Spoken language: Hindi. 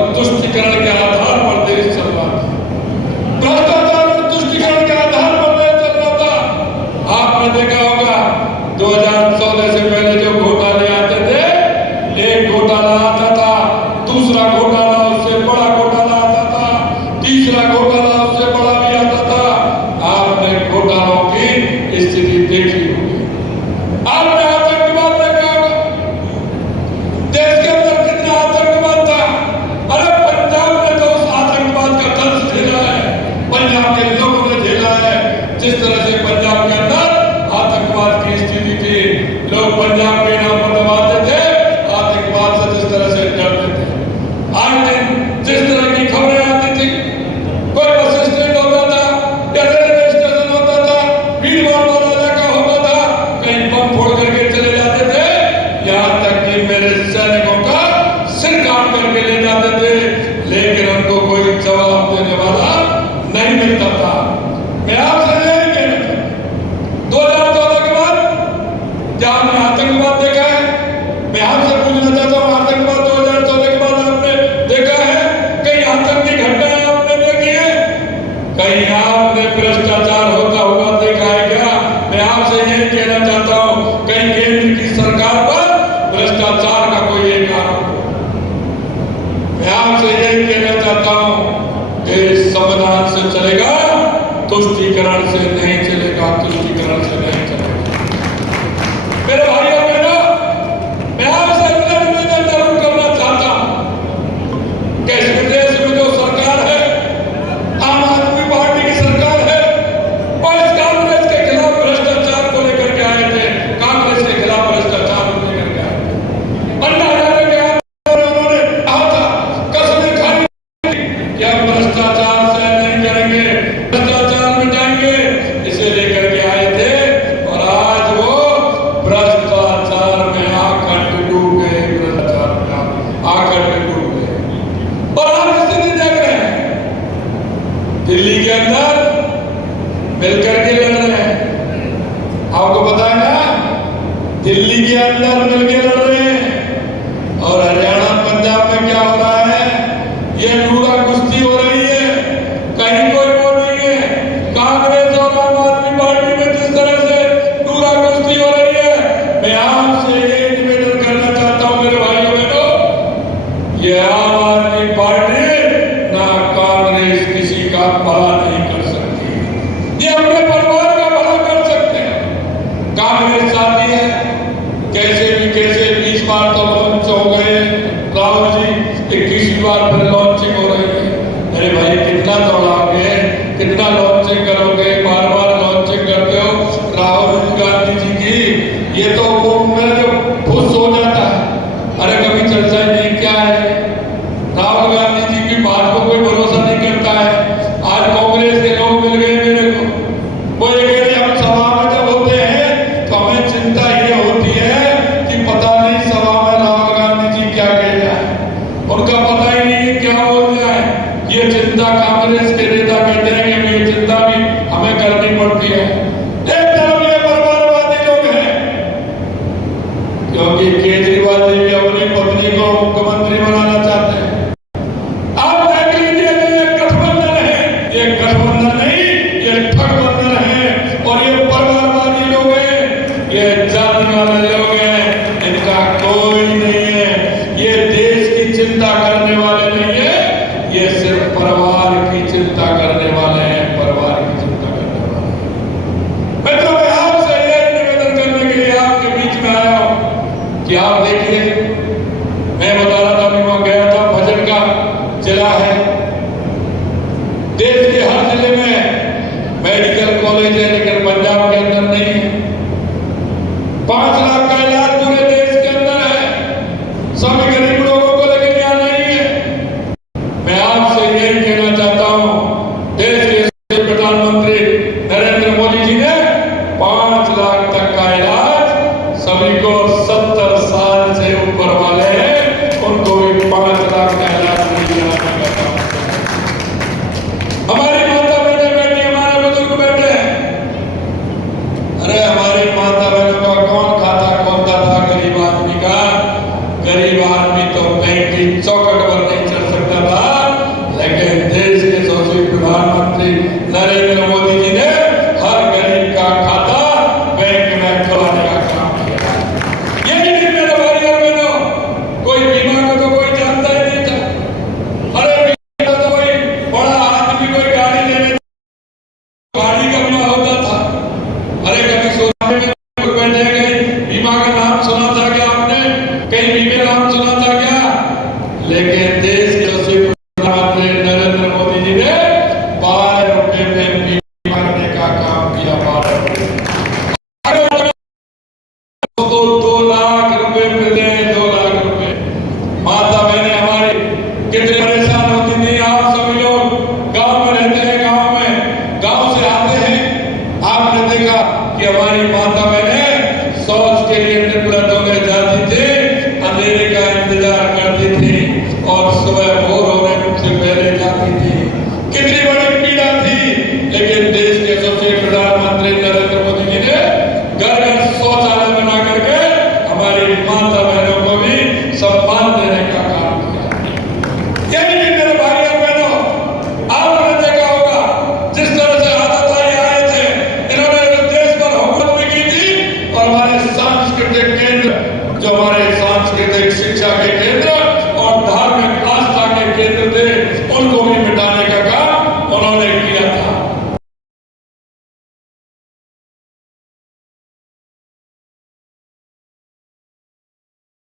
और तुष्टिकरण के आधार पर देश चल रहा था। भ्रष्टाचार और तुष्टिकरण के आधार पर देश चल रहा था। आपने देखा होगा 2014 से पहले जो घोटाले आते थे, एक घोटाला आता था, दूसरा घोटाला उससे बड़ा घोटाला आता था, तीसरा घोटाला उससे बड़ा भी आता था। आपने घोटालों की स्थिति देखी होगी। आपने आतंकवाद देखा होगा, देश के अंदर कितना आतंकवाद था। अरे पंजाब में तो उस आतंकवाद का दर्द झेला है, पंजाब के लोगों ने झेला है। जिस तरह से पंजाब के अंदर आतंकवाद की स्थिति थी, लोग पंजाब के नाम पर दबाते थे, आतंकवाद से जिस तरह से डरते थे। आज दिन जिस तरह की खबरें आती थी, कोई बस स्टैंड होता था या रेलवे स्टेशन होता था, भीड़ भाड़ वाला इलाका होता था, कहीं बम फोड़ करके चले जाते थे। यहाँ तक कि मेरे सैनिकों का सिर काट करके ले जाते थे, लेकिन उनको कोई जवाब देने वाला नहीं मिलता था। मैं आपसे यही कहना चाहता हूं, 2014 के बाद क्या आपने आतंकवाद देखा है? मैं आपसे पूछना चाहता हूँ, आतंकवाद 2014 के बाद आपने देखा है? कहीं आतंकी घटनाएं आपने देखी है? कहीं आपने भ्रष्टाचार होता हुआ देखा है क्या? मैं आपसे यही कहना चाहता हूँ, कहीं केंद्र की सरकार पर भ्रष्टाचार का कोई एक आरोप? मैं आपसे यही कहना चाहता हूँ कि संविधान से चलेगा, तुष्टिकरण से नहीं चलेगा, तुष्टिकरण से नहीं चलेगा। मेरे भाइयों बहनों, मैं आपसे इतना निवेदन जरूर करना चाहता हूं कि इस देश में जो सरकार है, आम आदमी पार्टी की सरकार है, वो इस कांग्रेस के खिलाफ भ्रष्टाचार को लेकर के आए थे, कांग्रेस के खिलाफ भ्रष्टाचार को लेकर के आए थे। अन्ना हजारे के आंदोलन उन्होंने कहा था, कसमें खाई कि हम भ्रष्टाचार से नहीं करेंगे, भ्रष्टाचार मिटाएंगे, इसे लेकर के आए थे। और आज वो भ्रष्टाचार में आकर डूब गए, भ्रष्टाचार में आकर डूब गए। और आप स्थिति देख रहे हैं, दिल्ली के अंदर मिलकर के लड़ रहे हैं। आपको पता है ना, दिल्ली के अंदर मिलकर लड़ रहे हैं। और हरियाणा पंजाब में क्या हो रहा है? ये नूरा कुश्ती हो रही है, कहीं कोई वो नहीं है। कांग्रेस और आम आदमी पार्टी में जिस तरह से नूरा कुश्ती हो रही है, मैं आपसे ये निवेदन करना चाहता हूं मेरे भाइयों बहनों, ये आम आदमी पार्टी ना कांग्रेस किसी का भला नहीं कर सकती, ये अपने परिवार का भला कर सकते हैं। कांग्रेस चाहती है कैसे भी कैसे 20 बार तो लॉन्च हो गए राहुल जी, 21वीं बार फिर लॉन्चिंग हो रही है। अरे भाई, कितना दौड़ाओगे, कितना लॉन्चिंग करोगे, बार बार लॉन्चिंग करते हो। राहुल गांधी जी की ये तो वो मेरे खुश हो जाता है। अरे कभी चर्चा नहीं क्या है, राहुल गांधी जी की बात को कोई भरोसा नहीं करता है। आज कांग्रेस के लोग मिल गए मेरे को, वो ये कह रहे हम सभा में जब होते हैं तो हमें चिंता ये होती है कि पता नहीं सभा में राहुल गांधी जी क्या कह जाए, उनका पता ही नहीं है क्या बोल जाए। ये चिंता कांग्रेस के नेता कहते हैं कि ये चिंता भी हमें करनी पड़ती है। एक तरफ ये परिवारवादी लोग हैं, क्योंकि केजरीवाल जी भी अपनी पत्नी को मुख्यमंत्री बनाना चाहते हैं। आप देख लीजिए, ये गठबंधन है, ये गठबंधन नहीं, ये ठगबंधन है। और ये परिवारवादी लोग हैं, ये जाति वाले लोग हैं, इनका कोई नहीं है। ये देश की चिंता करने वाले नहीं है, ये सिर्फ परिवार की चिंता करने वाले हैं, परिवार की चिंता करने वाले हैं। मित्रों, मैं आपसे यह निवेदन करने के लिए आपके बीच में आया हूं कि आप देखिए, मैं बता रहा था, अभी वहां गया था, भजन का जिला है, देश के हर जिले में मेडिकल कॉलेज है, लेकिन पंजाब के अंदर नहीं है। 5 लाख का इलाज पूरे देश के अंदर है, सभी गरीब लोगों को, लेकिन यहाँ नहीं है। मैं आपसे यही कहना चाहता हूँ, देश के प्रधानमंत्री नरेंद्र मोदी जी ने 5 लाख तक का इलाज सभी को, 70 साल से ऊपर वाले हैं उनको भी 5 लाख का इलाज नहीं दिया। हमारी माता बहने बैठी, हमारे बुजुर्ग बैठे हैं। अरे हमारी माता बहनों का कौन खाता खोलता था गरीब आदमी का? गरीब आदमी तो बैंक की चौखट पर नहीं चल सकता कितने परेशान होती थी। आप सभी लोग गांव में रहते हैं, गांव से आते हैं। आपने देखा कि हमारी माता बहनें शौच के लिए निवृत्त होकर जाती थी, अंधेरे का इंतजार करती थी और सुबह